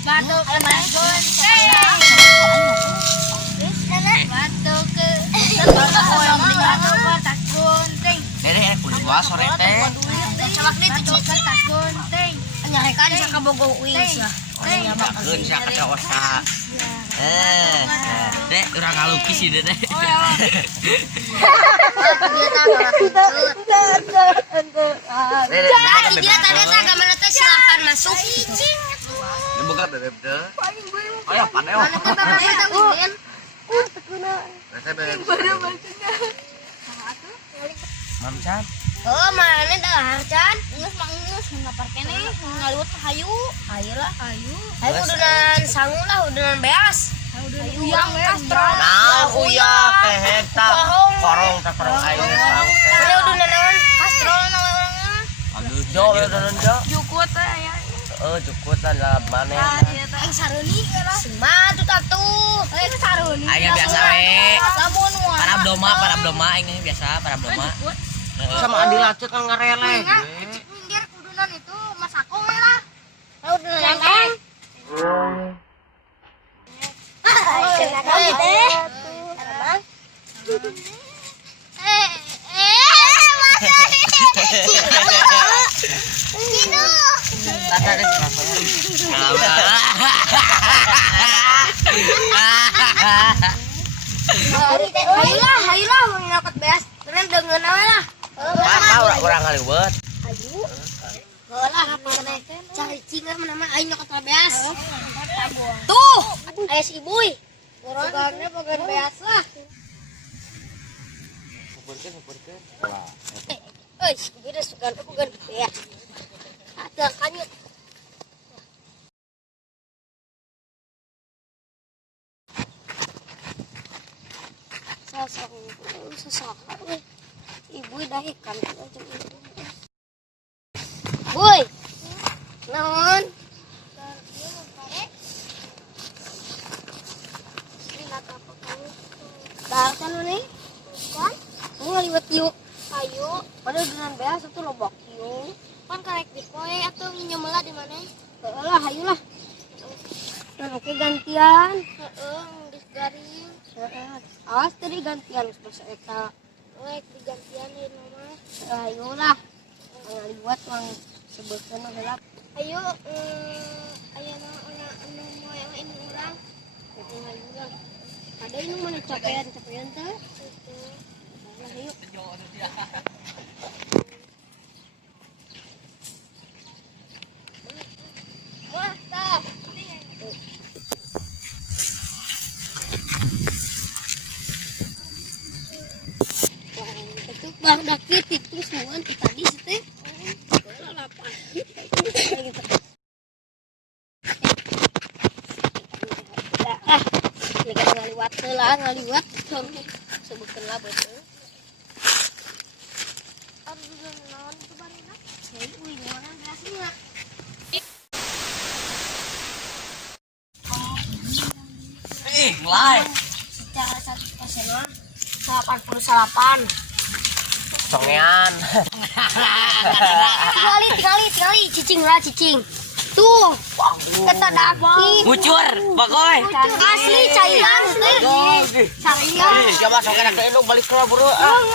Batuk ke Bagun. Batuk ke Takunting. Dede kulit gua sore teh. Sabak ni tu ke Takunting. Nyarekan sa kabogong uwing siya. Keun sia kacaosa. Dek urang ngalukis sih Dede. Dia tadi tak mana teh silakan masuk. Boga bebeb deh. Oh ya pandai oh. Mamcan. Oh, mana dah harcan? Ngeus mangeus ngapar kene ngaluut hayu. Hayu lah. Hayu udunan sangu lah, udunan beas. Uyang kastrol. Nah, uya teh heta. Korong teh korong ayu sangu teh. Mana udunan naon? Kastrol naon? Aduh, jo udunan jo. Jukut teh aya. Jukut lah maneh. Yang saruni lah. Semah tuh tatuh. Saruni. Aya biasa we. Lamun wah. Para bloma ini biasa para bloma. Sama Andi Lacut kan ngereleh. Minggir kudunan itu masako we lah. Udunan yang Hayulah ngangkat beas. Keren dengan apa lah? Urang ngaliwet. Ayu. Heula cari cingah mana aing nyokot beas. Tuh, aya si Ibuy. Gorongane bagan beas lah. Sampurkeun. Beda sugan bukan beas. Ada kanyut. Sosok. Ibu dah ikan Boy. Naon? Dah kan nih? Kan? Mau ngaliwat yuk. Ayo. Pada dengan beas itu lobok yuk. Kan karek di poe atau nyemelah di mana? Lah, ayolah. Dan oke gantian. Geus garing. Awas tadi gantian bahasa eta. Digantian di nama. Ayolah. Ngaliwat uang sebutkan adalah. Ayo, ayo anu moein urang. Urang. Ada ini mana capean teh? Lah ayo. Wah, tah. Bang dakit itu semua tadi teh. Lapar. Ini kan ngaliwat heula, ngaliwat sebutkeun lah betul. Aduh, naon itu barina? Hei, uy, naon biasanya. Live. Secara 1% mah 88. Songean. Tinggali, cicing. Tuh, kata daki. Bucur, bagoy. Asli cairan teh. Cairan. Siapa sokeun ke indung balik ke buru. Daang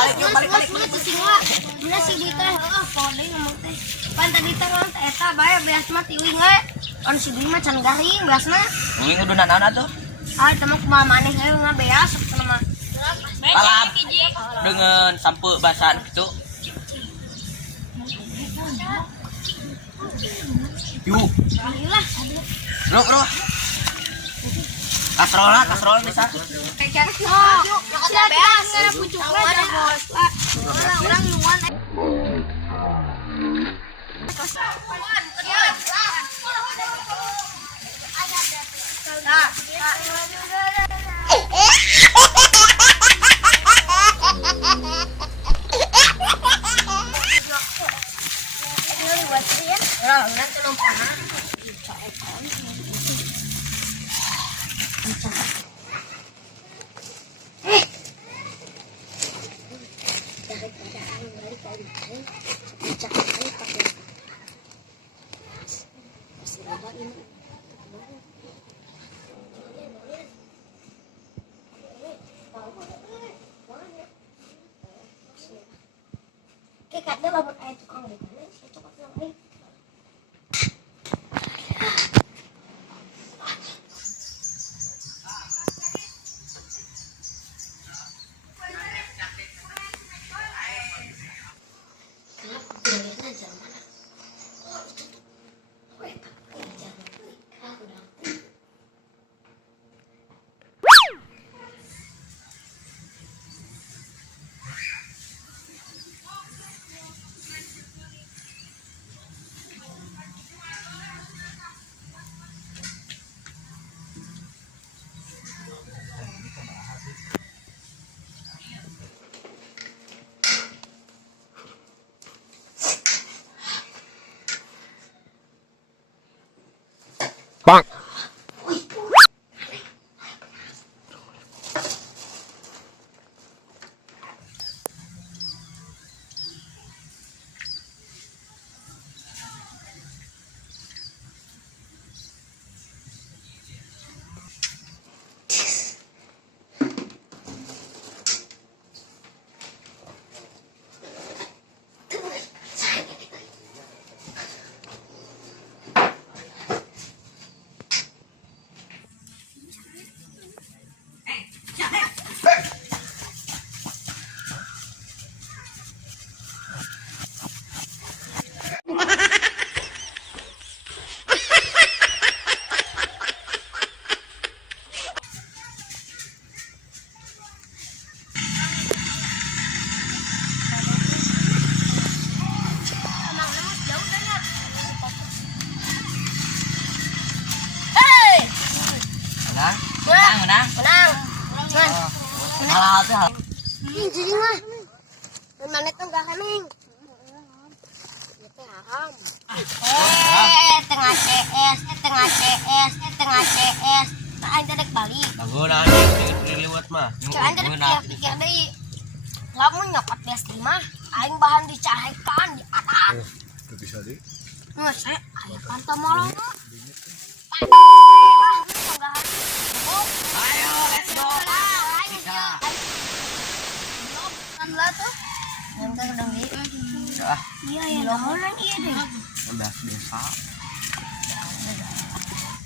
balik. Cicing lah. Bener sih di teh, pode ngomong teh. Pan tadi teh ngomong teh eta bae beas mah tiwing we. On si Dwi mah can garing beasna. Ini udah naon atuh? Ah, teh mah kumaha maneh we ngabeas sama. Balap dengan sampo basan gitu. Yuk. Ayolah. Bro. Kastrol bisa. Sudah beas. Pucuk ada bos. Orang nuan. Kayaknya lamun aya tukang deh. Coba nih. Bang. Jadi mah. Mana tuh enggak kening. Itu haram. Tengah CS. Nah, anda dek balik. Bangunan yang lewat mah. Coba anda dek pikir deui. Lamun nyokot beas mah, aing bahan dicahekan di atas. Itu bisa di. Nggak saya, aing kan tomolong. Ayo, let's go. Kan lah tuh. Yang kan udah nih. Iya ya, nahonan iya deh. Udah biasa.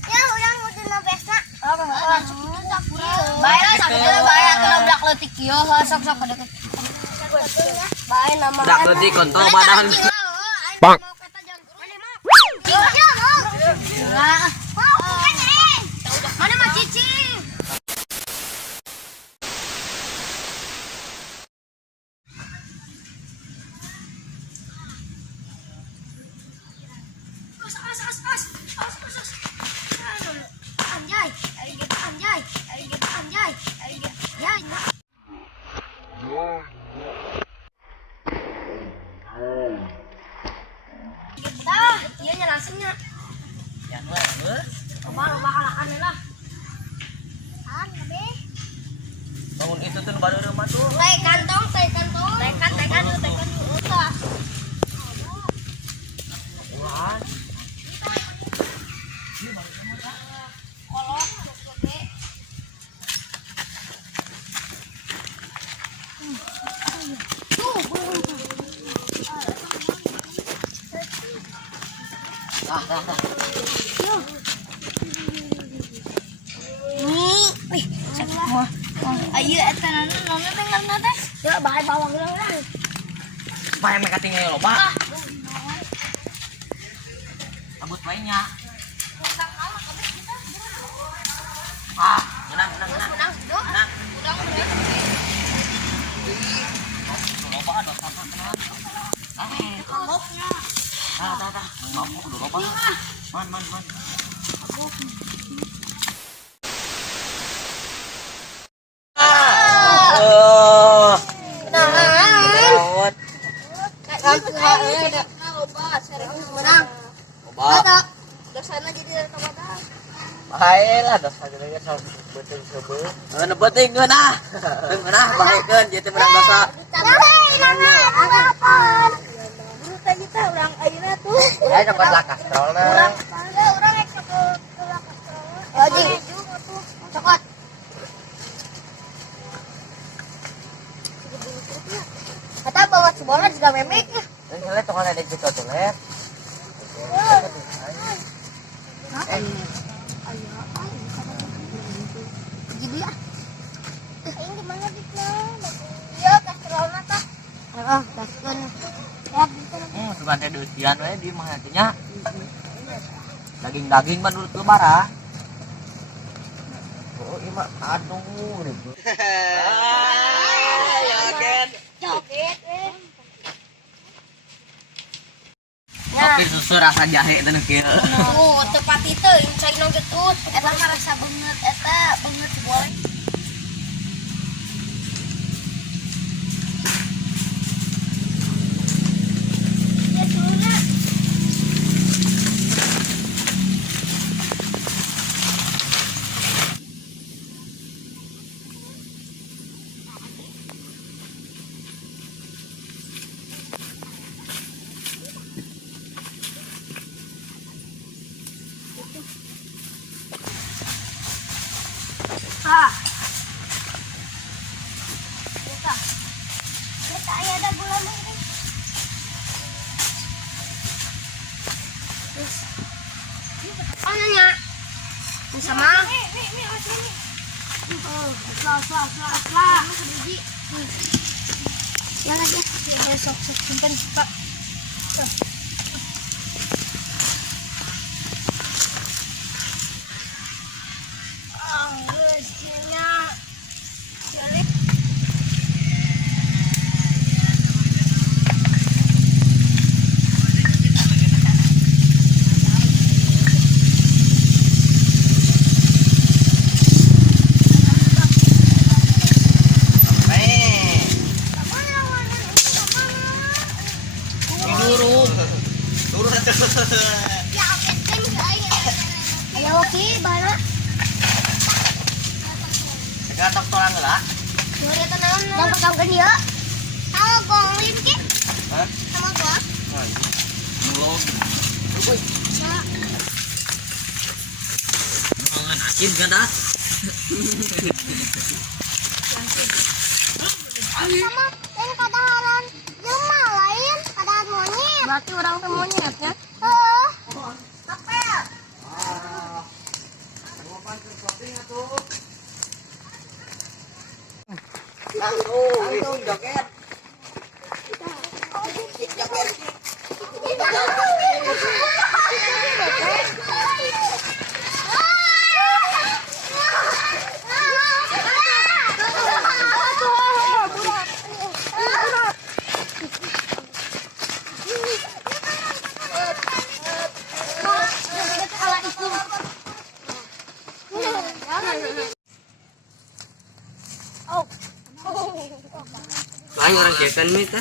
Ya udah ngudin besna. Baiklah sambil baik kena blak leutik kieu sok-sok deket. Baik nama. Dak leutik kontol badan. Bang. Mana mah cicing? Anjay, anjay. Dah, iya nyerasnya. Ya mah. Loba kalakan lah. Be. Bangun itu tuh baru rumah tuh. Teh kantong. Tekan. Udah. Wah. Kolot, gede. Ayo eta nonna teh ngarana teh. Ya bae bawang urang. Supaya mereka tinggal loba. Abut lainnya. Menang. Loba ada sama kenal. Dah. Mampu udah loba. Man. Menang. Loba. Dosana jadi kawadah. Baiklah dosa jadi betul sebel. Nebeting geunah. Geunah bahekeun jadi menang dosa. Ilangan. Buru teh kita urang ayeuna tuh. Aya dapat lakas trolna. Urang kayak gitu tulet. Pergi dulu ah. Ini gimana Dikna? Iya, kasih Rona tah. Heeh, kasihkan. Ya, gitu. Sugan teh deusian we di mah nya. Daging-daging mah nurut lebaran. Oh, iya mah aduh gitu. Joget. Joget weh. Kopi susu rasa jahe dan kieu. Tuh, tepat itu cai no getut. Eta mah rasa banget, eta banget boy. Ya sudah. Ah. Kita ada gula merah. Terus. Ananya. Sama. Oh, salah. Biji. Yang aja. Ya, sok simpen, Pak. Ayo oke, bana. Gatok tolang lah. Nyuri tenang. Yang pegang dia. Kalau gongin ki. Hah? Sama gua. Belum. Nongan asin kan dah. Sama ini kadaharan jelma lain, kadaharan monyet. Berarti orang teh monyet ya? Heeh. Apa ya? Langsung joget. Lain orang cekan mita.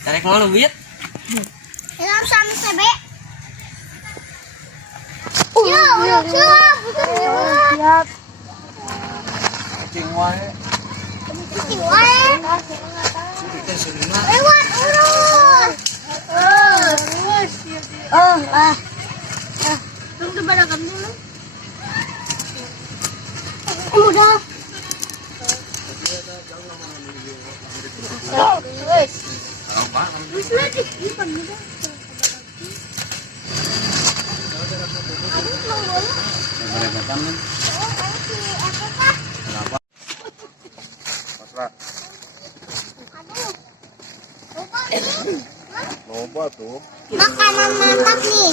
Tarik mau lebih. Ini harus sama sebe. Siap. Cing wae. Cing wae. Lewat urus. Tunggu pada kamu dulu. Udah. Wes. Wes lagi. Loba tuh. Makanan mantap nih.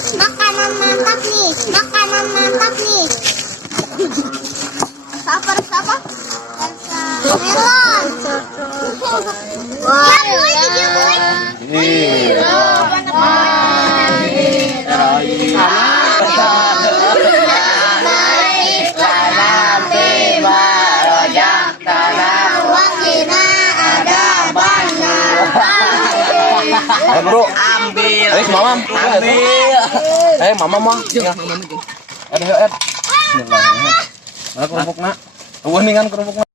Sabar. Melon. Wah, bro, Ambil. ayo mama, Ambil. mama mah, ya, Mama itu. Bismillahirrahmanirrahim. Mana kerupuk nak? Tunggu nih kan kerupuk nak.